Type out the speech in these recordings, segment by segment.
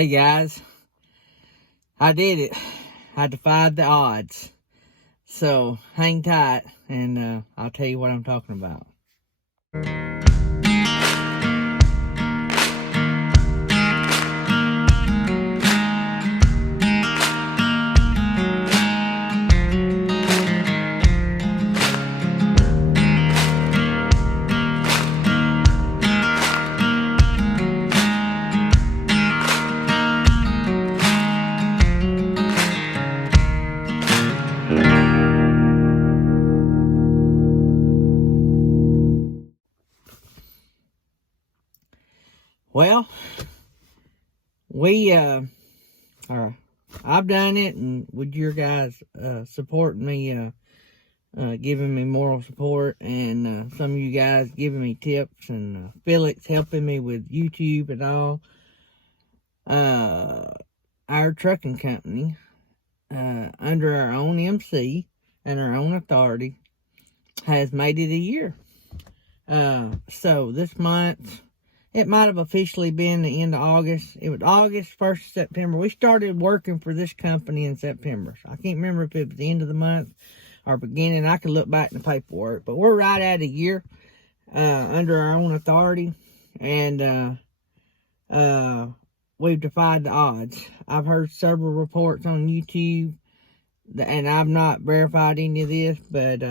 Hey guys, I did it. I defied the odds. So hang tight and I'll tell you what I'm talking about. Well, I've done it, and with your guys supporting me, giving me moral support, and some of you guys giving me tips, and Felix helping me with YouTube and all, our trucking company, under our own MC and our own authority, has made it a year. So this month, it might have officially been the end of August. It was August, 1st of September. We started working for this company in September. So I can't remember if it was the end of the month or beginning. I could look back in the paperwork. But we're right at a year under our own authority. And we've defied the odds. I've heard several reports on YouTube, and I've not verified any of this, but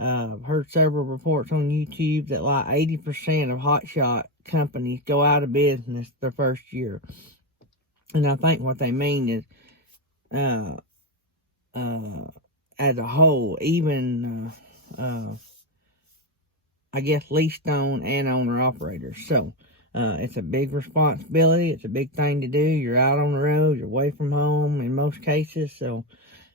I've heard several reports on YouTube that like 80% of Hotshot companies go out of business their first year. And I think what they mean is, as a whole, even, I guess, lease owned and owner operators. So, it's a big responsibility. It's a big thing to do. You're out on the road. You're away from home in most cases. So,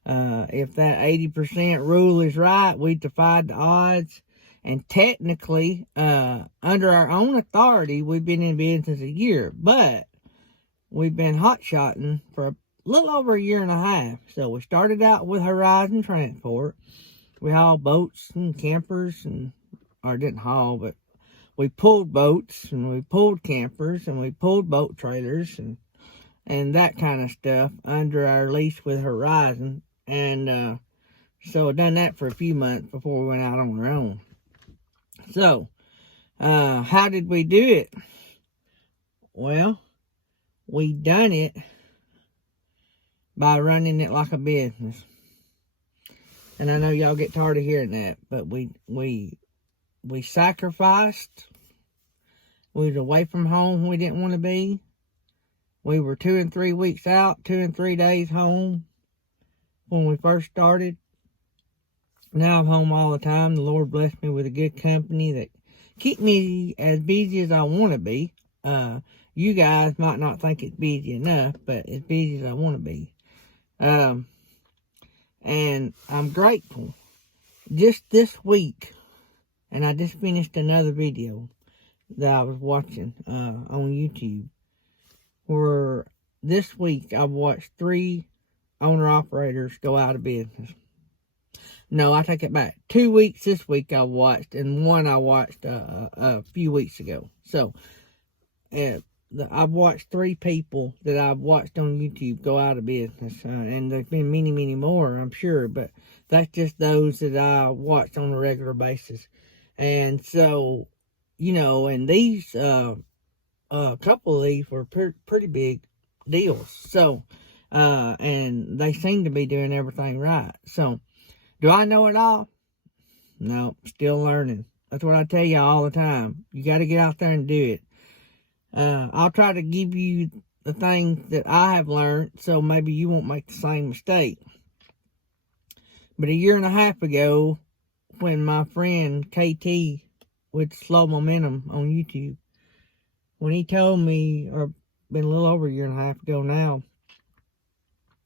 if that 80% rule is right, we defied the odds. And technically, under our own authority, we've been in business a year. But we've been hot-shotting for a little over a year and a half. So we started out with Horizon Transport. We hauled boats and campers, or didn't haul, but we pulled boats, and we pulled campers, and we pulled boat trailers, and that kind of stuff under our lease with Horizon. And so I done that for a few months before we went out on our own. So, how did we do it? Well, we done it by running it like a business. And I know y'all get tired of hearing that, but we sacrificed. We was away from home when we didn't want to be. We were 2 and 3 weeks out, 2 and 3 days home when we first started. Now I'm home all the time. The Lord blessed me with a good company that keep me as busy as I want to be. You guys might not think it's busy enough, but as busy as I want to be. And I'm grateful. Just this week, and I just finished another video that I was watching on YouTube, where this week I've watched 3 owner-operators go out of business. No, I take it back. 2 weeks this week I watched, and 1 I watched a few weeks ago. So, I've watched 3 people that I've watched on YouTube go out of business. And there's been many, many more, I'm sure. But that's just those that I watched on a regular basis. And so, and these, a couple of these were pretty big deals. So, and they seem to be doing everything right. So, do I know it all? No, still learning. That's what I tell y'all all the time. You got to get out there and do it. I'll try to give you the things that I have learned, so maybe you won't make the same mistake. But a year and a half ago, when my friend KT with Slow Momentum on YouTube, when he told me, or been a little over a year and a half ago now,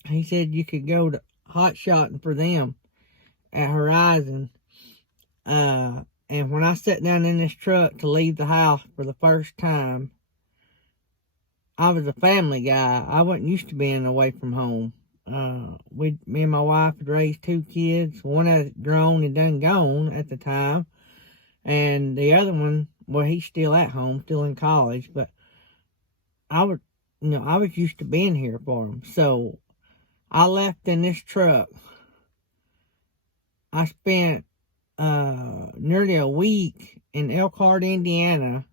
he said you could go to Hotshotting for them at Horizon. And when I sat down in this truck to leave the house for the first time, I was a family guy. I wasn't used to being away from home. Me and my wife had raised 2 kids. One had grown and done gone at the time. And the other one, well, he's still at home, still in college. But I was I was used to being here for them. So I left in this truck. I spent nearly a week in Elkhart, Indiana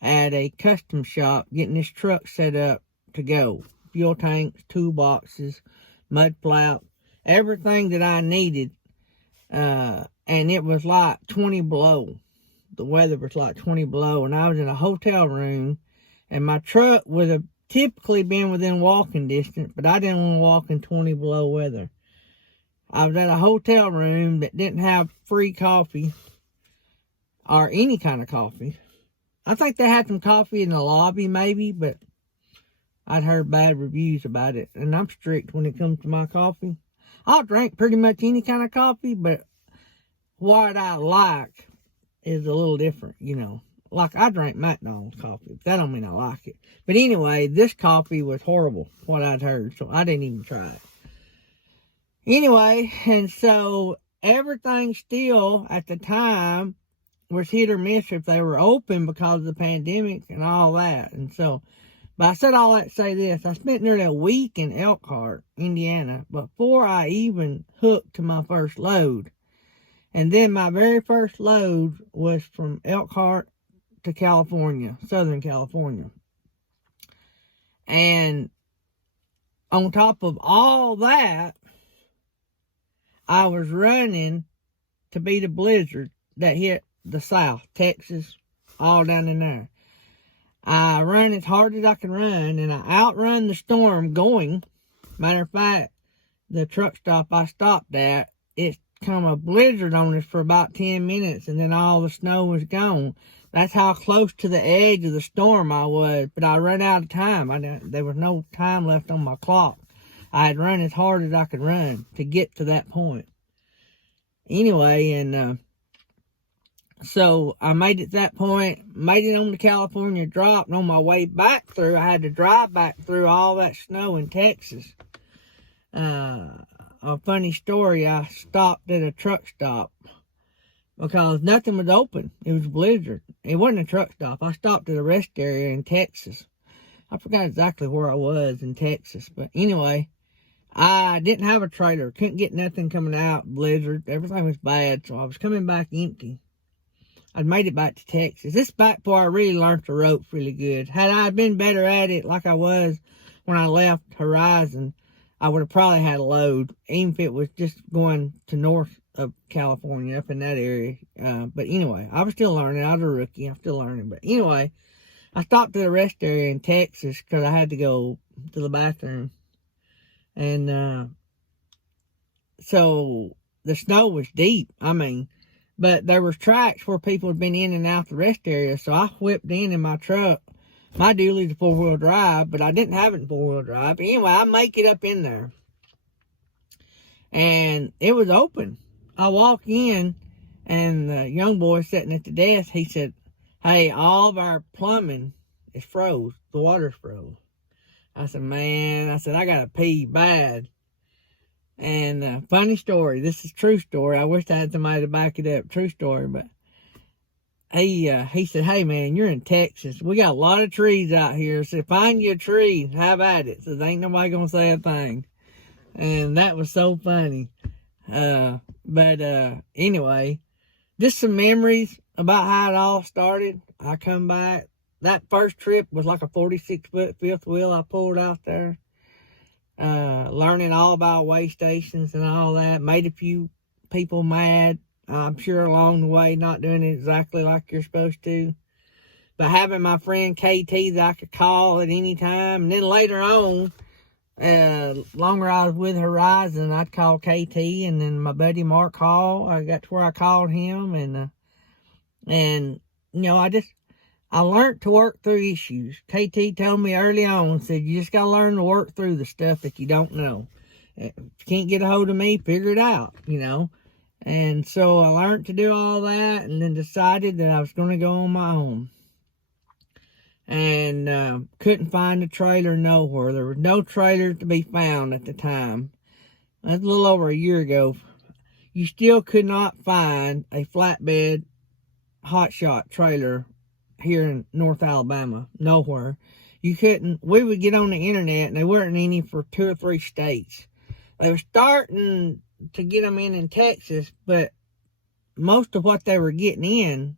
at a custom shop getting this truck set up to go. Fuel tanks, toolboxes, mud flap, everything that I needed. And it was like 20 below. The weather was like 20 below, and I was in a hotel room, and my truck would have typically been within walking distance, but I didn't want to walk in 20 below weather. I was at a hotel room that didn't have free coffee or any kind of coffee. I think they had some coffee in the lobby maybe, but I'd heard bad reviews about it, and I'm strict when it comes to my coffee. I'll drink pretty much any kind of coffee, but what I like is a little different, Like, I drink McDonald's coffee, but that don't mean I like it. But anyway, this coffee was horrible, what I'd heard, so I didn't even try it. Anyway, and so everything still, at the time, was hit or miss if they were open because of the pandemic and all that. And so, but I said all that to say this. I spent nearly a week in Elkhart, Indiana, before I even hooked to my first load. And then my very first load was from Elkhart to California, Southern California. And on top of all that, I was running to beat a blizzard that hit the South, Texas, all down in there. I run as hard as I can run, and I outrun the storm going. Matter of fact, the truck stop I stopped at, it come a blizzard on us for about 10 minutes, and then all the snow was gone. That's how close to the edge of the storm I was, but I ran out of time. There was no time left on my clock. I had run as hard as I could run to get to that point. Anyway, and so I made it to that point, made it on the California drop, and on my way back through, I had to drive back through all that snow in Texas. A funny story, I stopped at a truck stop because nothing was open. It was a blizzard. It wasn't a truck stop. I stopped at a rest area in Texas. I forgot exactly where I was in Texas, but anyway, I didn't have a trailer. Couldn't get nothing coming out. Blizzard. Everything was bad, so I was coming back empty. I'd made it back to Texas. This is back before I really learned the ropes really good. Had I been better at it like I was when I left Horizon, I would have probably had a load, even if it was just going to north of California, up in that area. But anyway, I was still learning. I was a rookie. I'm still learning. But anyway, I stopped at a rest area in Texas because I had to go to the bathroom. And so the snow was deep. But there was tracks where people had been in and out the rest area. So I whipped in my truck. My dually's a 4-wheel drive, but I didn't have it in 4-wheel drive. But anyway, I make it up in there. And it was open. I walk in, and the young boy sitting at the desk, he said, "Hey, all of our plumbing is froze. The water's froze." I said, "Man," I gotta pee bad. And funny story, this is a true story. I wish I had somebody to back it up. True story, but he said, "Hey man, you're in Texas. We got a lot of trees out here. So find you a tree, have at it." Says, "Ain't nobody gonna say a thing." And that was so funny. But anyway, just some memories about how it all started. I come back. That first trip was like a 46-foot fifth wheel I pulled out there. Learning all about weigh stations and all that. Made a few people mad, I'm sure, along the way, not doing it exactly like you're supposed to. But having my friend KT that I could call at any time. And then later on, longer I was with Horizon, I'd call KT, and then my buddy Mark Hall, I got to where I called him, and I learned to work through issues. KT told me early on, said, you just got to learn to work through the stuff that you don't know. If you can't get a hold of me, figure it out, And so I learned to do all that, and then decided that I was going to go on my own. And couldn't find a trailer nowhere. There was no trailer to be found at the time. That's a little over a year ago. You still could not find a flatbed Hotshot trailer here in North Alabama. Nowhere. You couldn't. We would get on the internet, and they weren't any for 2 or 3 states. They were starting to get them in Texas, but most of what they were getting in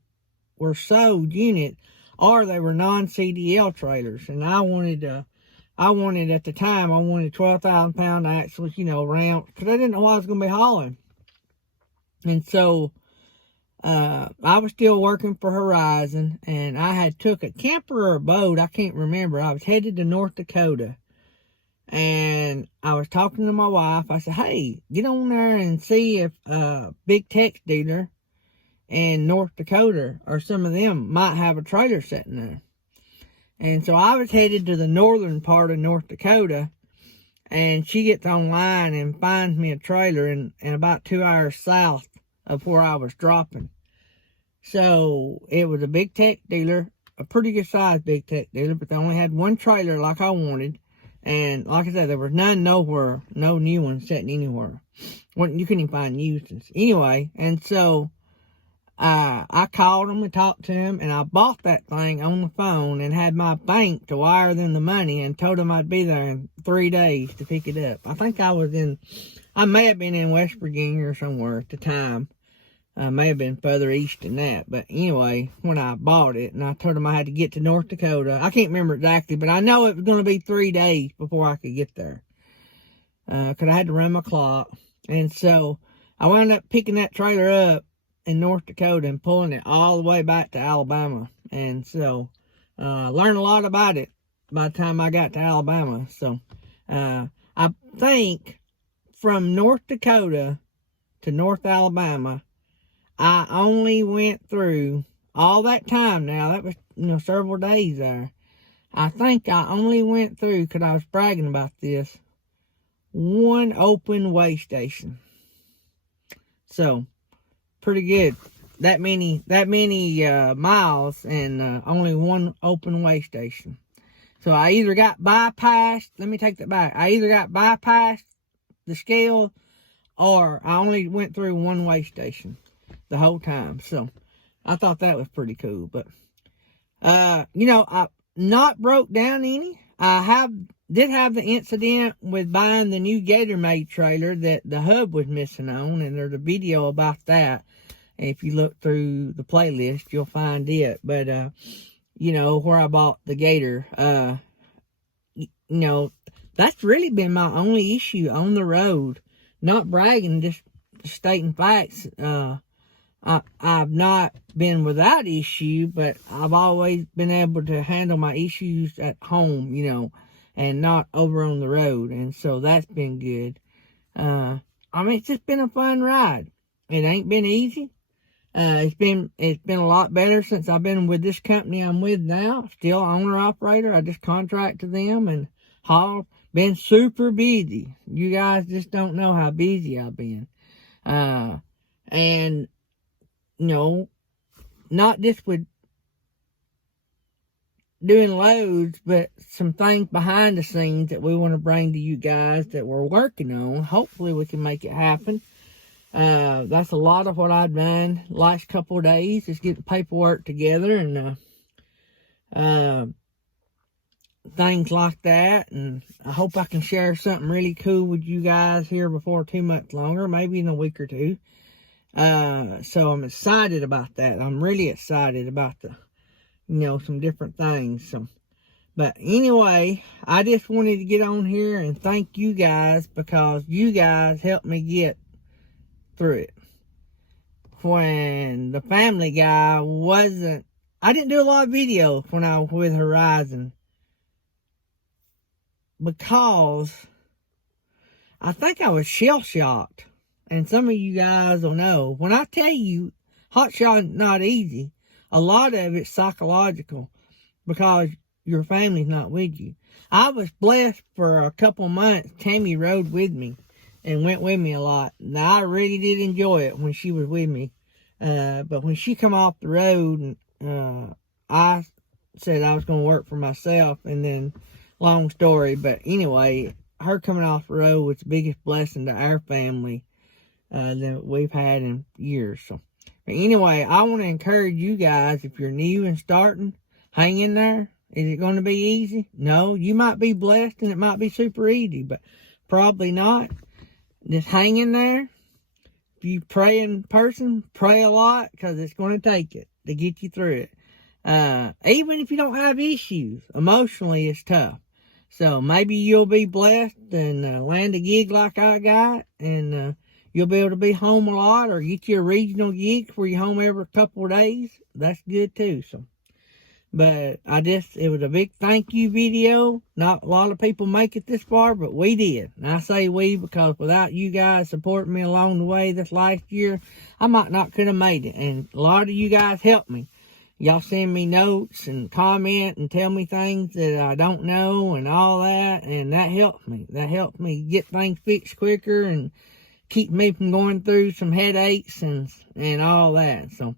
were sold unit, or they were non-CDL trailers. And I wanted at the time, I wanted 12,000 pound axles, around, because I didn't know what I was going to be hauling. And so, I was still working for Horizon, and I had took a camper or a boat, I can't remember. I was headed to North Dakota, and I was talking to my wife. I said, hey, get on there and see if Big Tex dealer in North Dakota, or some of them, might have a trailer sitting there. And so I was headed to the northern part of North Dakota, and she gets online and finds me a trailer in about 2 hours south of where I was dropping. So it was a Big Tex dealer, a pretty good sized Big Tex dealer, but they only had one trailer like I wanted. And like I said, there was none nowhere, no new ones sitting anywhere. You couldn't even find used ones. Anyway, and so I called them and talked to them, and I bought that thing on the phone and had my bank to wire them the money and told them I'd be there in 3 days to pick it up. I think I may have been in West Virginia or somewhere at the time. I may have been further east than that. But anyway, when I bought it, and I told them I had to get to North Dakota. I can't remember exactly, but I know it was going to be 3 days before I could get there. Because I had to run my clock. And so I wound up picking that trailer up in North Dakota and pulling it all the way back to Alabama. And so learned a lot about it by the time I got to Alabama. So I think from North Dakota to North Alabama, I only went through all that time. Now that was several days there. I think I only went through, because I was bragging about this, one open weigh station. So pretty good. That many miles and only one open weigh station. So I either got bypassed. Let me take that back. I either got bypassed the scale, or I only went through one weigh station the whole time. So I thought that was pretty cool. But I not broke down any. I did have the incident with buying the new Gator Made trailer that the hub was missing on, and there's a video about that. If you look through the playlist, you'll find it. But where I bought the Gator, that's really been my only issue on the road. Not bragging, just stating facts. I've not been without issue, but I've always been able to handle my issues at home, and not over on the road. And so that's been good. It's just been a fun ride. It ain't been easy. It's been a lot better since I've been with this company I'm with now. Still owner operator. I just contract to them and haul. Been super busy. You guys just don't know how busy I've been. And not just with doing loads, but some things behind the scenes that we want to bring to you guys that we're working on. Hopefully we can make it happen. That's a lot of what I've done last couple of days, is getting paperwork together and things like that. And I hope I can share something really cool with you guys here before too much longer, maybe in a week or two. So I'm excited about that. I'm really excited about some different things. So, but anyway, I just wanted to get on here and thank you guys, because you guys helped me get through it. When the Family Guy I didn't do a lot of videos when I was with Horizon, because I think I was shell-shocked. And some of you guys will know. When I tell you, Hotshot is not easy, a lot of it's psychological, because your family's not with you. I was blessed for a couple months. Tammy rode with me and went with me a lot. Now, I really did enjoy it when she was with me. But when she come off the road, I said I was going to work for myself. And then, long story. But anyway, her coming off the road was the biggest blessing to our family that we've had in years. So, But anyway, I want to encourage you guys, if you're new and starting, hang in there. Is it going to be easy? No. You might be blessed and it might be super easy, but probably not. Just hang in there. If you praying person, pray a lot, because it's going to take it to get you through it. Even if you don't have issues, emotionally it's tough. So maybe you'll be blessed and land a gig like I got, and you'll be able to be home a lot, or get you a regional gig where you're home every couple of days. That's good too. So, but it was a big thank you video. Not a lot of people make it this far, but we did. And I say we because without you guys supporting me along the way this last year, I might not could have made it. And a lot of you guys helped me. Y'all send me notes and comment and tell me things that I don't know and all that, and that helped me. That helped me get things fixed quicker and keep me from going through some headaches and all that. So,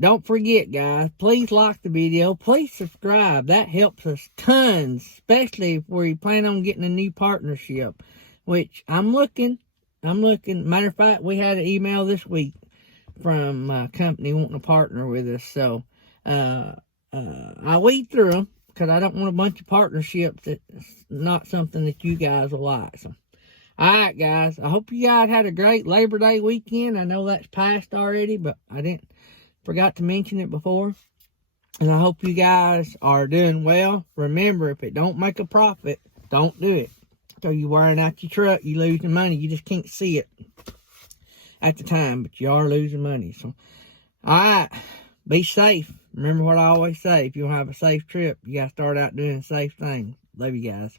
don't forget, guys, please like the video. Please subscribe. That helps us tons, especially if we plan on getting a new partnership, which I'm looking. Matter of fact, we had an email this week from a company wanting to partner with us. So, I weed through them because I don't want a bunch of partnerships that's not something that you guys will like. So, alright, guys. I hope you guys had a great Labor Day weekend. I know that's passed already, but I forgot to mention it before. And I hope you guys are doing well. Remember, if it don't make a profit, don't do it. So you're wearing out your truck, you losing money. You just can't see it at the time, but you are losing money. So, alright, be safe. Remember what I always say, if you want to have a safe trip, you got to start out doing safe things. Love you guys.